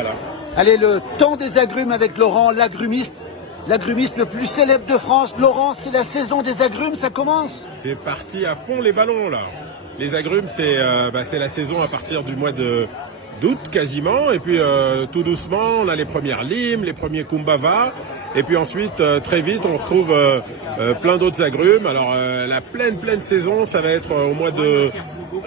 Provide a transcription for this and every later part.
Voilà. Allez, le temps des agrumes avec Laurent, l'agrumiste. L'agrumiste le plus célèbre de France. Laurent, c'est la saison des agrumes, ça commence? C'est parti à fond les ballons là. Les agrumes, c'est la saison à partir du mois d'août quasiment. Et puis tout doucement, on a les premières limes, les premiers kumbava. Et puis ensuite, très vite, on retrouve plein d'autres agrumes. Alors la pleine saison, ça va être au mois de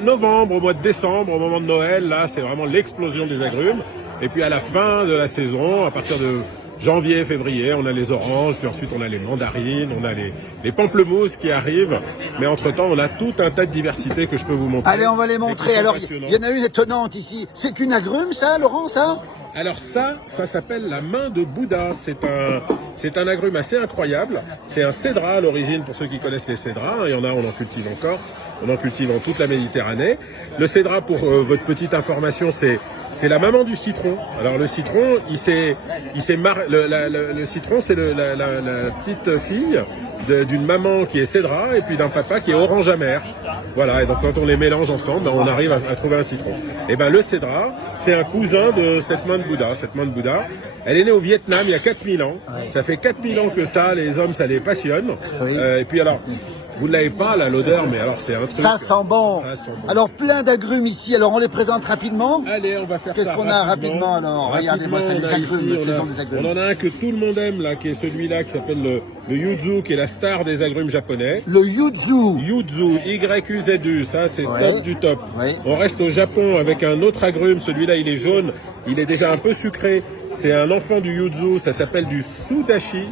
novembre, au mois de décembre, au moment de Noël. Là, c'est vraiment l'explosion des agrumes. Et puis à la fin de la saison, à partir de janvier, février, on a les oranges, puis ensuite on a les mandarines, on a les pamplemousses qui arrivent. Mais entre-temps, on a tout un tas de diversités que je peux vous montrer. Allez, on va les montrer. Alors, il y en a une étonnante ici. C'est une agrume, ça, Laurent, ça? Alors ça s'appelle la main de Bouddha. C'est un agrume assez incroyable. C'est un cédrat à l'origine, pour ceux qui connaissent les cédrats. Il y en a, on en cultive en Corse, on en cultive en toute la Méditerranée. Le cédrat, pour votre petite information, c'est la maman du citron. Alors le citron, le citron, c'est la petite fille d'une maman qui est cédrat et puis d'un papa qui est orange amer. Voilà, et donc quand on les mélange ensemble, on arrive à trouver un citron. Et ben le cédrat, c'est un cousin de cette main de Bouddha. Cette main de Bouddha, elle est née au Vietnam il y a 4000 ans. Ça fait 4000 ans que ça, les hommes, ça les passionne. Et puis alors, vous ne l'avez pas là, l'odeur, mais alors c'est un truc. Ça sent bon. Ça sent bon. Alors plein d'agrumes ici. Alors on les présente rapidement. Allez, on va faire ça. Qu'est-ce qu'on a rapidement alors? Regardez-moi, c'est les agrumes, la saison des agrumes. On en a un que tout le monde aime là, qui est celui-là qui s'appelle le yuzu, qui est la star des agrumes japonais. Le yuzu. Yuzu, Y-U-Z-U, ça c'est top du top. Ouais. On reste au Japon avec un autre agrume, celui-là il est jaune, il est déjà un peu sucré. C'est un enfant du yuzu, ça s'appelle du sudashi.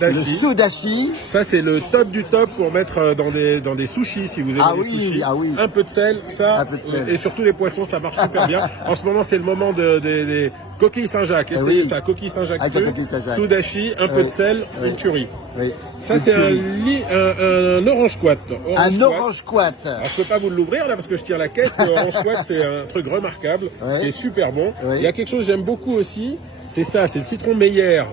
Le sudashi. Ça c'est le top du top pour mettre dans des sushis, si vous aimez les sushis. Ah oui. Un peu de sel, ça, Un peu de sel. et surtout les poissons, ça marche super bien. En ce moment c'est le moment des coquilles Saint-Jacques. Essayez ça, coquilles Saint-Jacques crues, sudashi, un peu de sel, une curry. Oui. Ça c'est un orange squat. Orange squat. Alors je peux pas vous l'ouvrir là parce que je tire la caisse, mais orange squat c'est un truc remarquable, qui est super bon. Il y a quelque chose que j'aime beaucoup aussi, c'est ça, c'est le citron Meyer.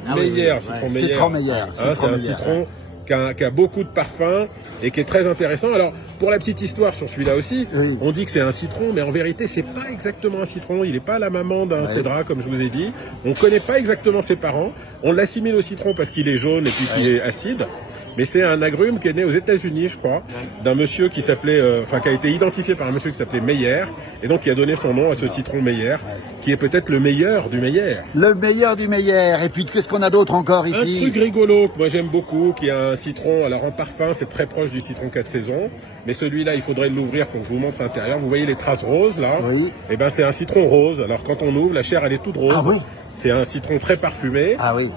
Citron Meyer. C'est un citron qui a beaucoup de parfum et qui est très intéressant. Alors, pour la petite histoire sur celui-là aussi, on dit que c'est un citron, mais en vérité, c'est pas exactement un citron. Il n'est pas la maman d'un cédrat, comme je vous ai dit. On connaît pas exactement ses parents. On l'assimile au citron parce qu'il est jaune et puis qu'il est acide. Mais c'est un agrume qui est né aux États-Unis, je crois, d'un monsieur qui s'appelait, qui a été identifié par un monsieur qui s'appelait Meyer, et donc qui a donné son nom à ce citron Meyer, qui est peut-être le meilleur du Meyer. Le meilleur du Meyer. Et puis qu'est-ce qu'on a d'autre encore ici? Un truc rigolo que moi j'aime beaucoup, qui a un citron. Alors en parfum, c'est très proche du citron 4 saisons, mais celui-là, il faudrait l'ouvrir pour que je vous montre l'intérieur. Vous voyez les traces roses là? Oui. Et ben c'est un citron rose. Alors quand on ouvre, la chair elle est toute rose. Ah oui. C'est un citron très parfumé,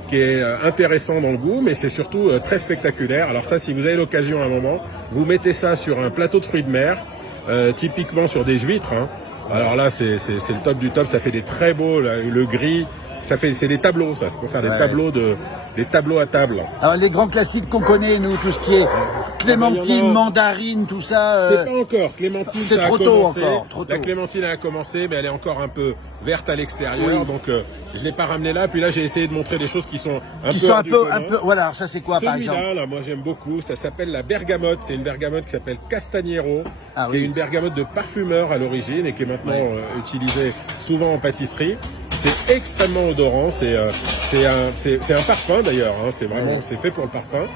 qui est intéressant dans le goût, mais c'est surtout très spectaculaire. Alors ça, si vous avez l'occasion à un moment, vous mettez ça sur un plateau de fruits de mer, typiquement sur des huîtres. Hein. Alors là, c'est le top du top, ça fait des très beaux, le gris, c'est des tableaux, ça, c'est pour faire des tableaux à table. Alors les grands classiques qu'on connaît, nous, tout ce qui est clémentine, mandarine, tout ça. C'est pas encore. Clémentine, ça a trop commencé. Tôt encore. Trop tôt. La clémentine a commencé, mais elle est encore un peu verte à l'extérieur, donc je l'ai pas ramené là. Puis là, j'ai essayé de montrer des choses qui sont un peu. Voilà, alors ça c'est quoi par exemple? Celui-là, moi j'aime beaucoup. Ça s'appelle la bergamote. C'est une bergamote qui s'appelle Castaniero, qui est une bergamote de parfumeur à l'origine et qui est maintenant utilisée souvent en pâtisserie. C'est extrêmement odorant. C'est un parfum d'ailleurs. Hein, c'est vraiment, c'est fait pour le parfum.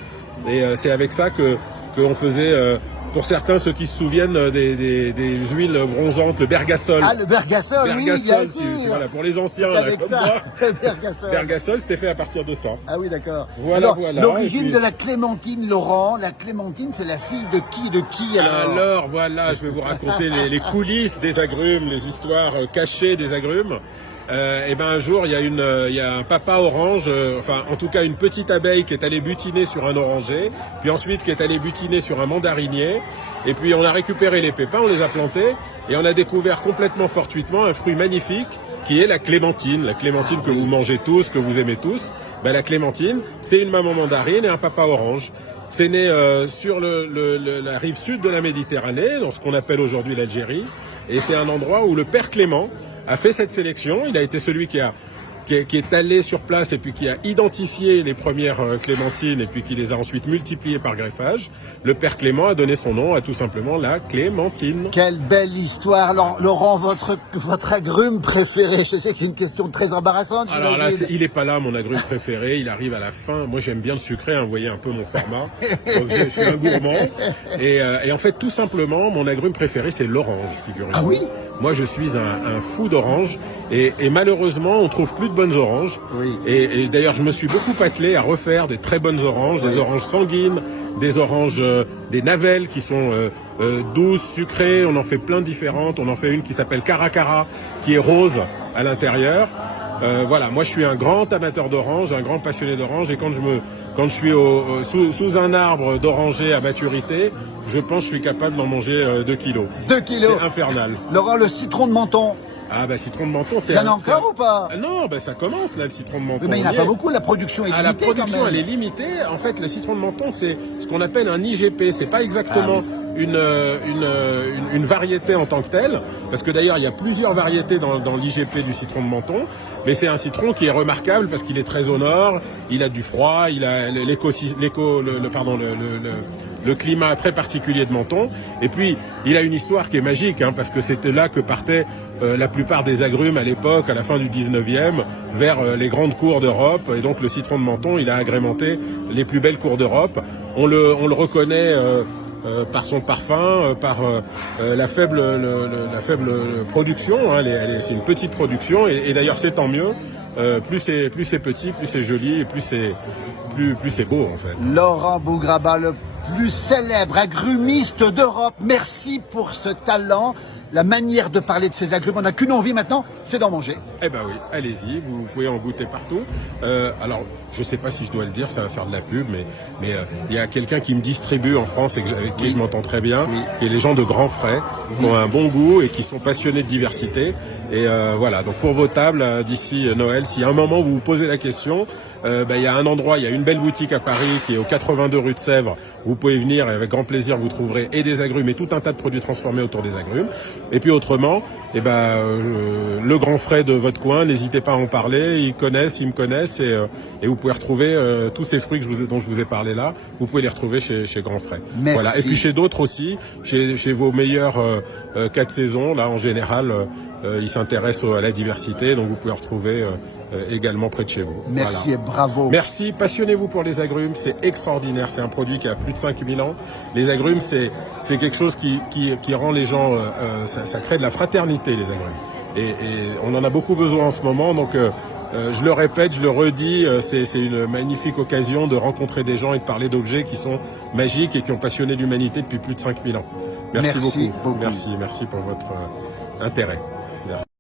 Et c'est avec ça qu'on faisait, pour certains, ceux qui se souviennent des huiles bronzantes, le bergasol. Ah, le bergasol, oui, bien sûr. Voilà, pour les anciens, là, avec comme ça, moi. le bergasol. Bergasol, c'était fait à partir de ça. Ah oui, d'accord. Voilà. L'origine de la clémentine, Laurent, la clémentine, c'est la fille de qui alors voilà, je vais vous raconter les coulisses des agrumes, les histoires cachées des agrumes. Et ben un jour, il y a un papa orange, enfin en tout cas une petite abeille qui est allée butiner sur un oranger, puis ensuite qui est allée butiner sur un mandarinier, et puis on a récupéré les pépins, on les a plantés, et on a découvert complètement fortuitement un fruit magnifique qui est la clémentine que vous mangez tous, que vous aimez tous. Ben, la clémentine, c'est une maman mandarine et un papa orange. C'est né sur la rive sud de la Méditerranée, dans ce qu'on appelle aujourd'hui l'Algérie, et c'est un endroit où le père Clément a fait cette sélection. Il a été celui qui a qui est allé sur place et puis qui a identifié les premières clémentines et puis qui les a ensuite multipliées par greffage, le père Clément a donné son nom à tout simplement la clémentine. Quelle belle histoire. Alors, Laurent, votre agrume préféré, je sais que c'est une question très embarrassante. Alors là, il est pas là, mon agrume préféré, il arrive à la fin. Moi, j'aime bien le sucré, hein, vous voyez un peu mon format. Donc, je suis un gourmand. Et en fait, tout simplement, mon agrume préféré, c'est l'orange, figurez-vous. Ah oui? Moi, je suis un fou d'orange et malheureusement, on trouve plus de bonnes oranges. Oui. Et d'ailleurs, je me suis beaucoup attelé à refaire des très bonnes oranges, des oranges sanguines, des oranges, des navelles qui sont douces, sucrées. On en fait plein de différentes. On en fait une qui s'appelle Caracara, qui est rose à l'intérieur. Voilà, moi, je suis un grand amateur d'orange, un grand passionné d'orange. Et quand je suis sous un arbre d'oranger à maturité, je pense que je suis capable d'en manger 2 kilos. 2 kilos. C'est infernal. Laurent, le citron de Menton. Ah bah citron de Menton, c'est... Il y en a encore ou pas? Non, bah ça commence là, le citron de Menton. Mais il n'y en a pas beaucoup, la production est limitée. La production, quand même. elle est limitée. En fait, le citron de Menton, c'est ce qu'on appelle un IGP. C'est pas exactement une variété en tant que telle, parce que d'ailleurs, il y a plusieurs variétés dans l'IGP du citron de Menton, mais c'est un citron qui est remarquable parce qu'il est très au nord, il a du froid, il a le climat très particulier de Menton, et puis il a une histoire qui est magique, hein, parce que c'était là que partaient la plupart des agrumes à l'époque, à la fin du 19e, vers les grandes cours d'Europe, et donc le citron de Menton, il a agrémenté les plus belles cours d'Europe. On le reconnaît par son parfum, par la faible production, hein, c'est une petite production, et d'ailleurs c'est tant mieux. Plus c'est petit, plus c'est joli, et plus c'est beau en fait. Laurent Bougraba, le plus célèbre agrumiste d'Europe. Merci pour ce talent, la manière de parler de ces agrumes. On n'a qu'une envie maintenant, c'est d'en manger. Eh ben oui, allez-y, vous pouvez en goûter partout. Alors, je sais pas si je dois le dire, ça va faire de la pub, mais il y a quelqu'un qui me distribue en France et avec qui je m'entends très bien, qui est les gens de Grand Frais, qui ont un bon goût et qui sont passionnés de diversité. Et voilà, donc pour vos tables d'ici Noël, si à un moment vous vous posez la question, il y a un endroit, il y a une belle boutique à Paris qui est au 82 rue de Sèvres. Vous pouvez venir et avec grand plaisir vous trouverez et des agrumes et tout un tas de produits transformés autour des agrumes. Et puis autrement, le Grand Frais de votre coin, n'hésitez pas à en parler. Ils me connaissent et vous pouvez retrouver tous ces fruits dont je vous ai parlé là. Vous pouvez les retrouver chez Grand Frais. Merci. Voilà. Et puis chez d'autres aussi, chez vos meilleurs 4 saisons là en général. Ils s'intéressent à la diversité, donc vous pouvez en retrouver également près de chez vous. Merci et bravo. Merci, passionnez-vous pour les agrumes, c'est extraordinaire, c'est un produit qui a plus de 5000 ans. Les agrumes, c'est quelque chose qui rend les gens, ça crée de la fraternité, les agrumes. Et on en a beaucoup besoin en ce moment, donc je le répète, je le redis, c'est une magnifique occasion de rencontrer des gens et de parler d'objets qui sont magiques et qui ont passionné l'humanité depuis plus de 5000 ans. Merci beaucoup. Beaucoup. Merci pour votre intérêt. Merci.